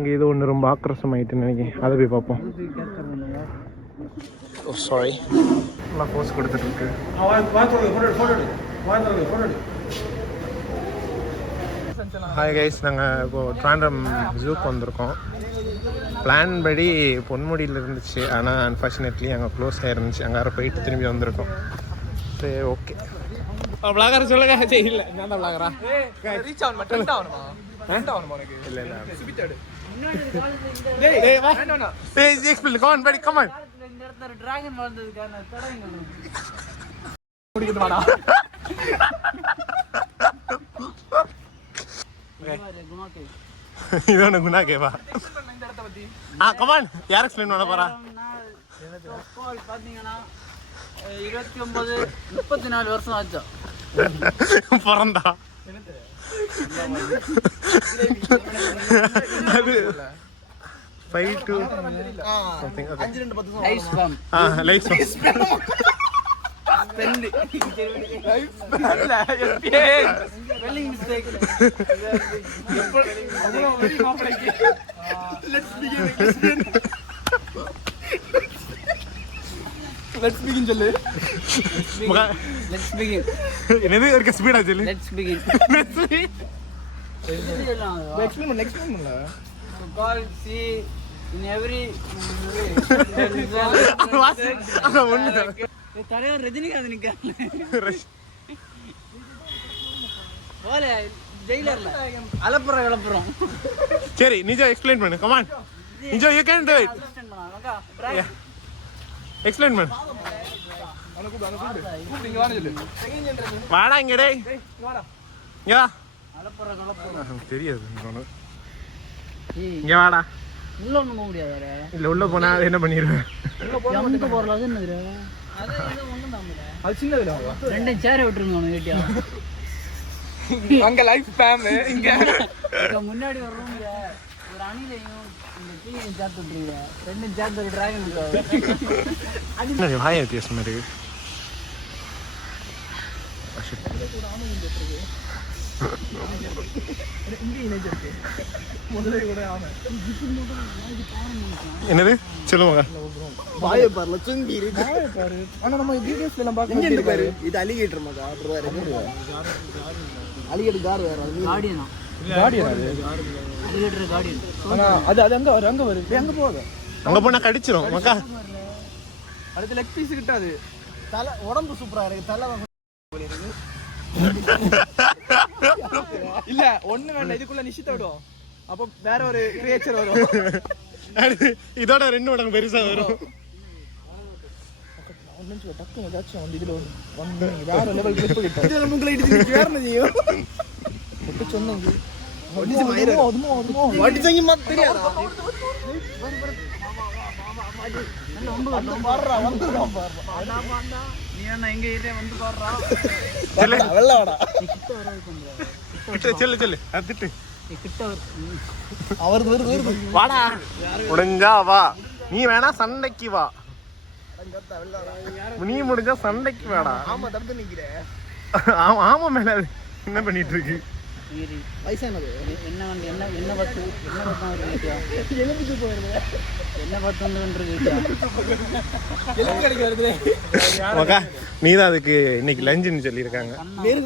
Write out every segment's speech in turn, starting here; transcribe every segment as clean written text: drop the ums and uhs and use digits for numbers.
அங்கே ஏதோ ஒன்று ரொம்ப ஆக்ரோஷமாயிட்டுன்னு நினைக்கிறேன், அதை போய் பார்ப்போம். ஓ சாரி, நான் போஸ்ட் கொடுத்துட்ருக்கு. ஹாய் கைஸ், நாங்கள் இப்போது ட்ராண்டம் ஜூக்கு வந்திருக்கோம். பிளான் படி பொன்முடியில் இருந்துச்சு, ஆனால் அன்ஃபார்ச்சுனேட்லி அங்கே க்ளோஸ் ஆகிருந்துச்சு. அங்கே போயிட்டு திரும்பி வந்திருக்கோம். சரி ஓகே. விளாகர் சொல்லுங்க. சரி இல்லை, நான் தான் விளாகரா ரீச் ஆகணுமா? ட்ரெண்ட் ஆகணுமா? ட்ரெண்ட் ஆகணுமா உனக்கு? இல்லை இல்லை சுபித்தாடு. இதோட குணா கேவா. கமான், யார் எக்ஸ்பிளைன் பண்ண போறா? பாத்தீங்கன்னா 29-34 வருஷம் ஆச்சா பிறந்தா. அது 5 to something. Okay. 5-2 life span. Life span. Spend. Life ஸ்பேம்ல எப்பே ஸ்பெல்லிங் மிஸ்டேக். அவ்வளவு very complicate. Let's begin. Let's begin சொல்லு. Let's begin. என்னது ஒரு ஸ்பீடா சொல்லு. Let's begin. எக்ஸ்பிளைன் பண்ணல. கால் சி in every தலைவர் ரஜினிகாந்த் நிக்க போல ஜெயிலர்ல அலப்புறம். சரி நிஜா எக்ஸ்பிளைன் பண்ணு. Come on Nija, you can do it. Explain பண்ணு. வாடா இங்க டேய். யா அலப்புறம் தெரியாது இங்க வாடா. உள்ள ஒண்ணு போக முடியாது. இல்ல உள்ள போனா என்ன பண்ணிடுவேன்? எங்க போறல அது என்னது? அது இது ஒண்ணும் தாமல. அது சின்னதுல ரெண்டு சேர் விட்டுறணும் கேட்டியா? அங்க லைஃப் ஸ்பேம் இங்க முன்னாடி ஒரு ரூம்ல ஒரு அணிலையும் இந்த டீயும் சேர்த்து விட்டுறீங்க. ரெண்டு சேர்த்து ஒரு டிராகன் இருக்கு. அது ஹாய் ஏத்தியஸ் மாதிரி. என்னது சொல்லுவாங்க? பாய பாருல சுங்கி இருக்கு. பாய பாரு. ஆனா நம்ம வீடியோஸ்ல எல்லாம் பாக்க இங்க பாரு. இது அலிகேட்டர் மகா. அப்படிதான் இருக்கு. அலிகேட்டர் கார் வேற. கார்டியனா? கார்டியனா அது? Alligator Guardian. ஆனா அது அங்க வருது. எங்க போகுது? அங்க போனா கடிச்சிரும் மகா. அடுத்து லெக் பீஸ் கிட்டாது. தலை உடம்பு சூப்பரா இருக்கு. தலை இல்ல ஒண்ணு வேண்டாம். இதுக்குள்ள நிஷித்த விடும். அப்ப வேற ஒரு கிரியேச்சர் வரும். இதோட 2 மடங்கு பெருசா வரும். ஒண்ணு டக்கு ஏதாச்சும் வந்து இதுல வந்து வேற லெவல் கிளிப் கிட்ட இது நமக்குள்ள இடிச்சு வேறனதியோ ஒட்டு சொன்னது. ஒடிச்சு மயிரோ அதுமோ ஒடிச்சங்க மத் தெரியாதா? நல்ல ஒம்பு பாறா வந்துடா பாறா. அண்ணா நீ என்ன எங்க ஏரியா வந்து பாறா. செல்ல வெள்ள வாடா. கிட்ட வர கொஞ்சம். செல்ல அத்திட்டு கிட்ட வருது வாடா. முடிஞ்சா வா. நீ வேணா சண்டைக்கு வா. நீ முடிஞ்சா சண்டைக்கு வாடா. ஆமா தப்பு நிக்கிற. ஆமா மேல என்ன பண்ணிட்டு இருக்கு? வயசானது என்ன வந்து என்ன பத்து கேட்டியா? எலும்புக்கு போயிருது. என்ன பத்து வந்து கேட்டியா? எலும்பு கடைக்கு வருது. ஓகே நீதான் அதுக்கு இன்னைக்கு லஞ்சுன்னு சொல்லியிருக்காங்க.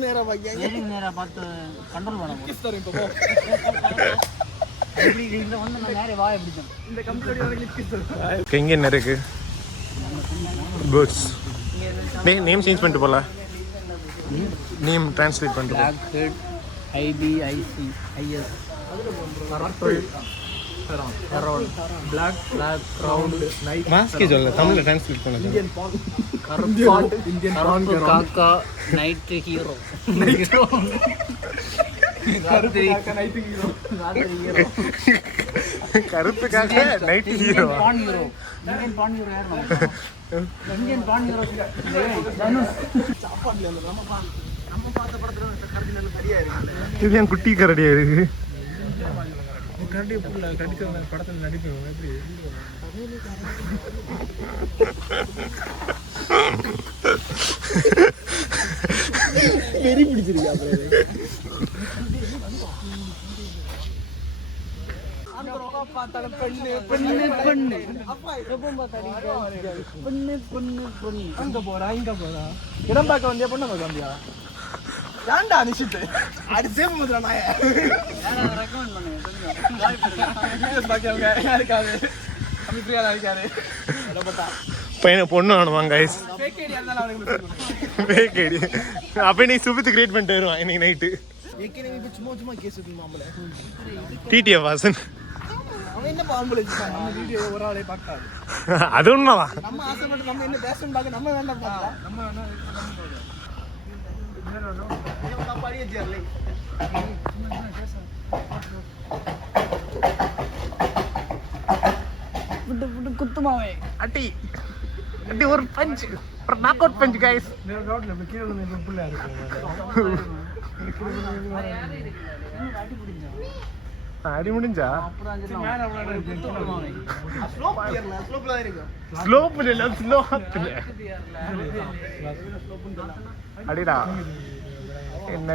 நேரா பார்த்து கண்ட்ரோல் பண்ண கிஸ்தர் இப்போ போ. இப்படி இந்த வந்து நான் நேரே வாய் பிடிச்சேன். இந்த கம்ப்யூட்டர் வந்து கிஸ்தர். எங்க என்ன இருக்கு? பேர்ட்ஸ். நேம் சேஞ்ச் பண்ணிட்டு போல. நேம் ட்ரான்ஸ்லேட் பண்ணிட்டு போ. Black head IBIC IS purple heron black round night mask ke solla tamil la translate panna Indian pond Indian pond kaka night hero karuthu kaka night hero karuthu kaka night hero Indian pond hero yaar Indian pond hero Dhanush சாப்பாடுல நம்ம பார்த்த படத்துல கரடி நல்ல சரியா இருக்கு. இது ஏன் குட்டி கரடியா இருக்கு? கரடி புள்ள கடிச்ச படத்துல நடிப்பேன் எப்படி? வெரி பிடிச்சிருக்கா இடம் பார்க்க வந்தியா பொண்ணு பார்க்க வந்தியா ஏன்டா அனிஷித்து அடிச்சே போதுடா நாய ரெக்கமெண்ட் பண்ணுங்க யாருக்காது அபிப்பிரியா இருக்காரு பையனை பொண்ணு வேணுமா கைஸ் அப்ப நீ சுபித்து கிரியேட் பண்ணிட்டு வருவான் இன்னைக்கு நைட்டு சும்மா கேஸ் மாம்பளை டிடிஎஃப் வாசன் அவன் என்ன பாம்பளை நம்ம வீடியோ ஒரு ஆளே பார்க்காது அது உண்மைதான் நம்ம ஆசைப்பட்டு நம்ம என்ன பேசணும் பார்க்க நம்ம வேண்டாம் பார்க்கலாம் நம்ம வேணா படியே சேரலை விட்டு விட்டு குத்துமாவே அட்டி அட்டி ஒரு பஞ்ச் ஒரு நாக் அவுட் பஞ்ச் गाइस ரோட்ல கீழ விழுந்து புள்ள அடி முடிஞ்சா ஸ்லோப்ல இல்ல ஸ்லோப்ல அடிடா என்ன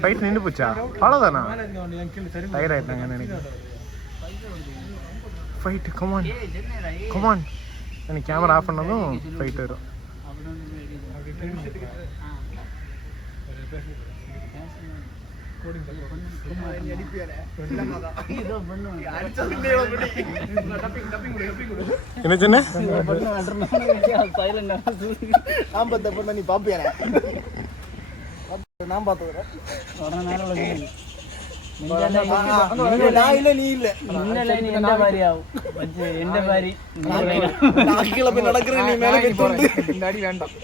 ஃபைட் நின்னு போச்சா அவ்வளவுதானா டயர் ஆயிட்டாங்க நினைக்கிறேன் ஃபைட் கமான் கமான் எனக்கு கேமரா ஆஃப் பண்ணதும் ஃபைட் வரும் என்ன சொன்ன நீ பாப்பியா நான் பார்த்தேன் நீ இல்ல நடக்கிற நீ மேல அடி வேண்டாம்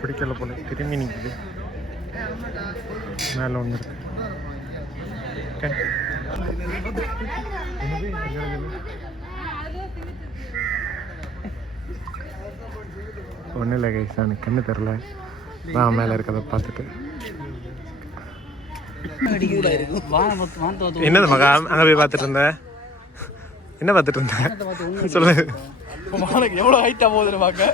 பிடிக்கல போல திரும்பி நிக்குது மேல ஒண்ணு இருக்கு ஒன்றும் இல்லை கைஸ் எனக்கு கண்ணு தெரில நான் மேலே இருக்கிறத பார்த்துட்டு என்னது மகா அங்கே போய் பார்த்துட்டு இருந்தேன் என்ன பார்த்துட்டு இருந்தேன் சொல்லு எவ்வளவு ஹைட்டா போகுதுன்னு பார்க்க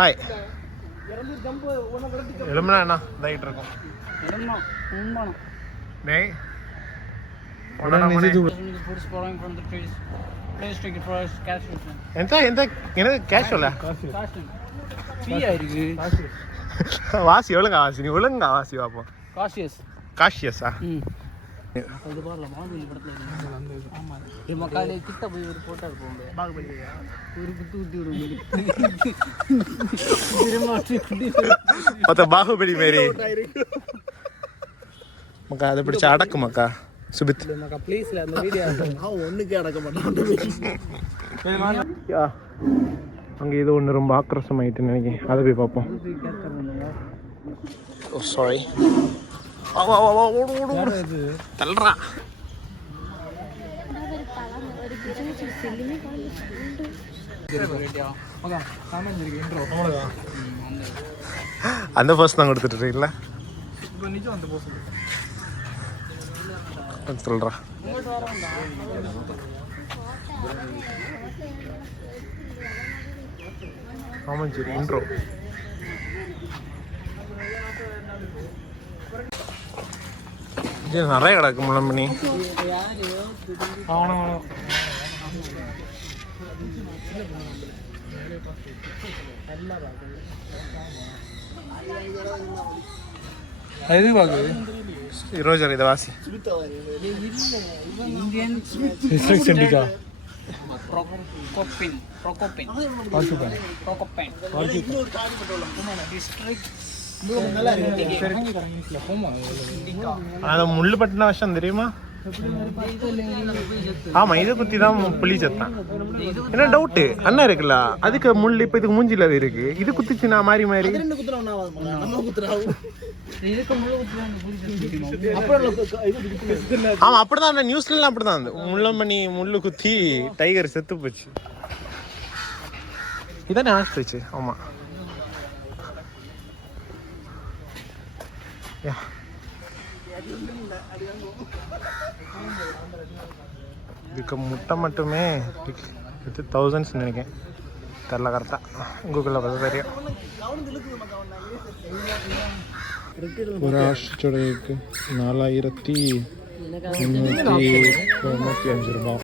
ஹாய் எலும்புனா என்ன இதாகிட்டு இருக்கும் டேய் ఎంత கேஷுவலா வாசி ஒழுங்கா வாசி நீ ஒழுங்கா வாசி பாப்போம் காஷியஸா இது பாருல பாகுபலி படத்துல ஆமா கிட்ட போய் ஒரு போட்டோ எடுப்போம் பாகுபலி ஒரு குத்து மொத்த பாகுபலி மாரி மக்கா அதை பிடிச்ச அடக்கு மக்கா சுபித் மக்கா ப்ளீஸ்ல அந்த வீடியோ நான் ஒண்ணுக்கே அடக்க மாட்டேன் அங்கே ஏதோ ஒன்று ரொம்ப ஆக்ரோஷமாயிட்டு நினைக்கிறேன் அதை போய் பார்ப்போம் ஓ சாரி தள்ளுறா அந்த போஸ் தான் கொடுத்துட்டு இருக்கீங்களா சொல்றா ஆமாம் சரி இன்ட்ரோ நிறைய கிடக்கு முள்ளம்பனி ரோஜர் இதை வாசி முள்ளு பட்டின விஷம் தெரியுமா? ஆமா இதை பத்தி தான் புளி சத்தான். என்ன டவுட்டு அண்ணா இருக்குல்ல, அதுக்கு முள் இப்ப இதுக்கு மூஞ்சில இருக்கு, இது குத்துச்சுன்னா மாறி மாறி ஆமா அப்படிதான் நியூஸ்ல அப்படிதான் முள்ளம்பனி முள்ளு குத்தி டைகர் செத்து போச்சு. இதானே ஆஸ்ட்ரிச்சு ஆமாம். இதுக்கு முட்டை மட்டுமே இது 1000s நினைக்கிறேன், தெரில கரெக்டாக. கூகுளில் பார்த்து தெரியும். ஒரு ஆஸ்ட்ரிச்சோட 4395 ரூபா.